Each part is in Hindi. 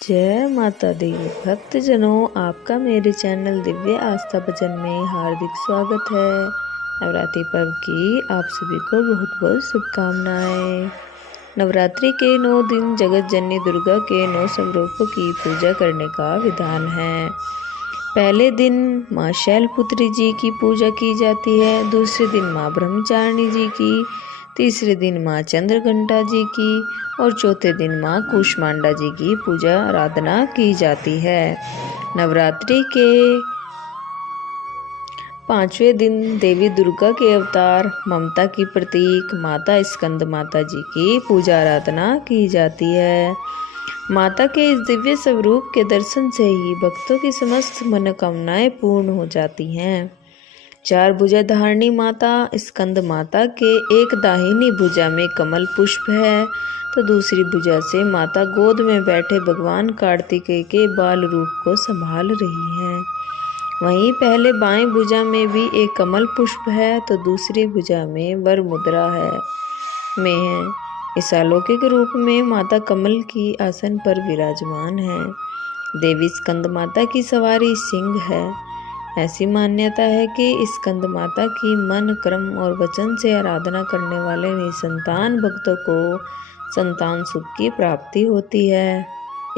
जय माता दी। भक्तजनों, आपका मेरे चैनल दिव्य आस्था भजन में हार्दिक स्वागत है। नवरात्रि पर्व की आप सभी को बहुत बहुत शुभकामनाएं। नवरात्रि के 9 दिन जगत जननी दुर्गा के 9 स्वरूपों की पूजा करने का विधान है। पहले दिन माँ शैलपुत्री जी की पूजा की जाती है, दूसरे दिन माँ ब्रह्मचारिणी जी की, तीसरे दिन माँ चंद्रघंटा जी की और चौथे दिन माँ कूष्मांडा जी की पूजा आराधना की जाती है। नवरात्रि के 5वें दिन देवी दुर्गा के अवतार ममता की प्रतीक माता स्कंद माता जी की पूजा आराधना की जाती है। माता के इस दिव्य स्वरूप के दर्शन से ही भक्तों की समस्त मनोकामनाएं पूर्ण हो जाती हैं। 4 भुजा धारणी माता स्कंद माता के एक दाहिनी भुजा में कमल पुष्प है, तो दूसरी भुजा से माता गोद में बैठे भगवान कार्तिकेय के बाल रूप को संभाल रही हैं। वहीं पहले बाएं भुजा में भी एक कमल पुष्प है, तो दूसरी भुजा में वर मुद्रा है। इस अलौकिक रूप में माता कमल की आसन पर विराजमान है। देवी स्कंद माता की सवारी सिंह है। ऐसी मान्यता है कि स्कंद माता की मन, कर्म और वचन से आराधना करने वाले निसंतान भक्तों को संतान सुख की प्राप्ति होती है।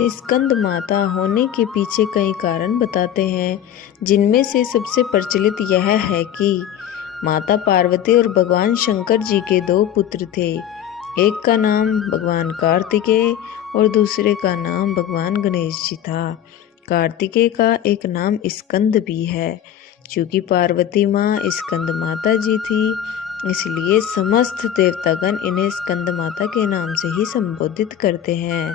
स्कंद माता होने के पीछे कई कारण बताते हैं, जिनमें से सबसे प्रचलित यह है कि माता पार्वती और भगवान शंकर जी के 2 पुत्र थे। एक का नाम भगवान कार्तिकेय और दूसरे का नाम भगवान गणेश जी था। कार्तिकेय का एक नाम स्कंद भी है। चूँकि पार्वती माँ स्कंद माता जी थी, इसलिए समस्त देवतागण इन्हें स्कंद माता के नाम से ही संबोधित करते हैं।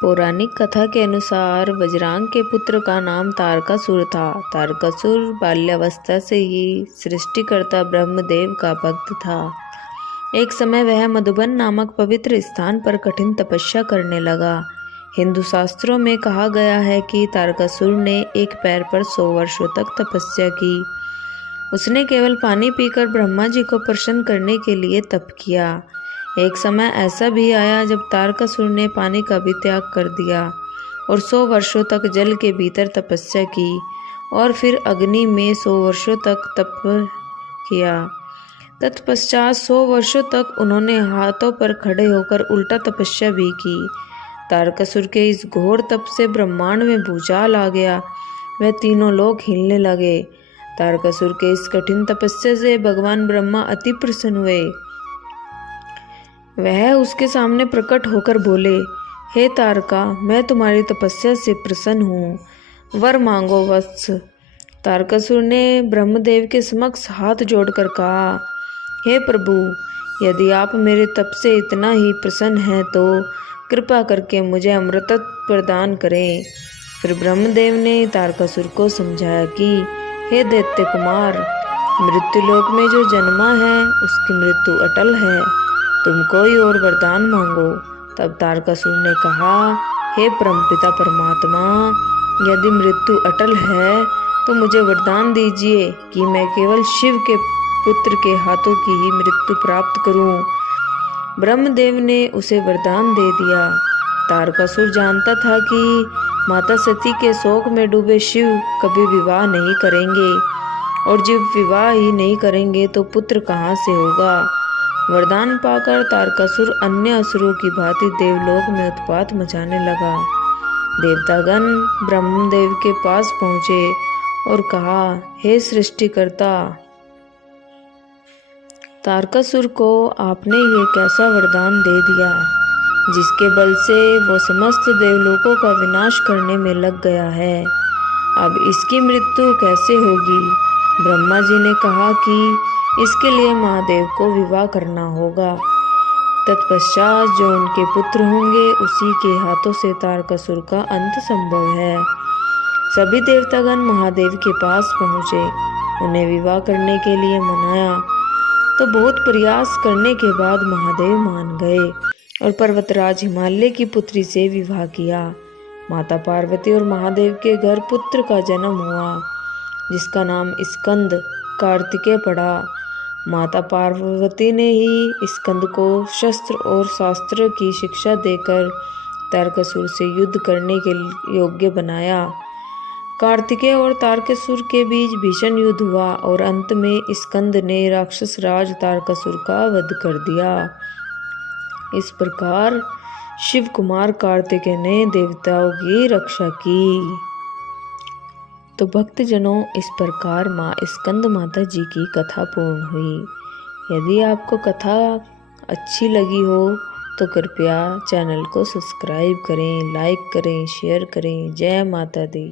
पौराणिक कथा के अनुसार वज्रांग के पुत्र का नाम तारकासुर था। तारकासुर बाल्यावस्था से ही सृष्टिकर्ता ब्रह्मदेव का भक्त था। एक समय वह मधुबन नामक पवित्र स्थान पर कठिन तपस्या करने लगा। हिंदू शास्त्रों में कहा गया है कि तारकासुर ने एक पैर पर 100 वर्षों तक तपस्या की। उसने केवल पानी पीकर ब्रह्मा जी को प्रसन्न करने के लिए तप किया। एक समय ऐसा भी आया जब तारकासुर ने पानी का भी त्याग कर दिया और 100 वर्षों तक जल के भीतर तपस्या की और फिर अग्नि में 100 वर्षों तक तप किया। तत्पश्चात 100 वर्षों तक उन्होंने हाथों पर खड़े होकर उल्टा तपस्या भी की। तारकासुर के इस घोर तप से ब्रह्मांड में भूचाल आ गया। वह तीनों लोग हिलने लगे। तारकासुर के इस कठिन तपस्या से भगवान ब्रह्मा अति प्रसन्न हुए। वह उसके सामने प्रकट होकर बोले, हे तारका, मैं तुम्हारी तपस्या से प्रसन्न हूँ, वर मांगो वत्स। तारकासुर ने ब्रह्मदेव के समक्ष हाथ जोड़कर कहा, हे प्रभु, यदि आप मेरे तप से इतना ही प्रसन्न हैं तो कृपा करके मुझे अमृतत्व प्रदान करें। फिर ब्रह्मदेव ने तारकासुर को समझाया कि हे दैत्य कुमार, मृत्युलोक में जो जन्मा है उसकी मृत्यु अटल है, तुम कोई और वरदान मांगो। तब तारकासुर ने कहा, हे परमपिता परमात्मा, यदि मृत्यु अटल है तो मुझे वरदान दीजिए कि मैं केवल शिव के पुत्र के हाथों की ही मृत्यु प्राप्त करूं। ब्रह्मदेव ने उसे वरदान दे दिया। तारकासुर जानता था कि माता सती के शोक में डूबे शिव कभी विवाह नहीं करेंगे, और जब विवाह ही नहीं करेंगे तो पुत्र कहाँ से होगा। वरदान पाकर तारकासुर अन्य असुरों की भांति देवलोक में उत्पात मचाने लगा। देवतागण ब्रह्मदेव के पास पहुँचे और कहा, हे सृष्टिकर्ता, तारकासुर को आपने ये कैसा वरदान दे दिया जिसके बल से वो समस्त देवलोकों का विनाश करने में लग गया है। अब इसकी मृत्यु कैसे होगी। ब्रह्मा जी ने कहा कि इसके लिए महादेव को विवाह करना होगा। तत्पश्चात जो उनके पुत्र होंगे उसी के हाथों से तारकासुर का अंत संभव है। सभी देवतागण महादेव के पास पहुँचे, उन्हें विवाह करने के लिए मनाया, तो बहुत प्रयास करने के बाद महादेव मान गए और पर्वतराज हिमालय की पुत्री से विवाह किया। माता पार्वती और महादेव के घर पुत्र का जन्म हुआ, जिसका नाम स्कंद कार्तिकेय पड़ा। माता पार्वती ने ही स्कंद को शस्त्र और शास्त्र की शिक्षा देकर तारकासुर से युद्ध करने के योग्य बनाया। कार्तिकेय और तारकासुर के बीच भीषण युद्ध हुआ और अंत में स्कंद ने राक्षस राज तारकासुर का वध कर दिया। इस प्रकार शिव कुमार कार्तिकेय ने देवताओं की रक्षा की। तो भक्तजनों, इस प्रकार माँ स्कंद माता जी की कथा पूर्ण हुई। यदि आपको कथा अच्छी लगी हो तो कृपया चैनल को सब्सक्राइब करें, लाइक करें, शेयर करें। जय माता दी।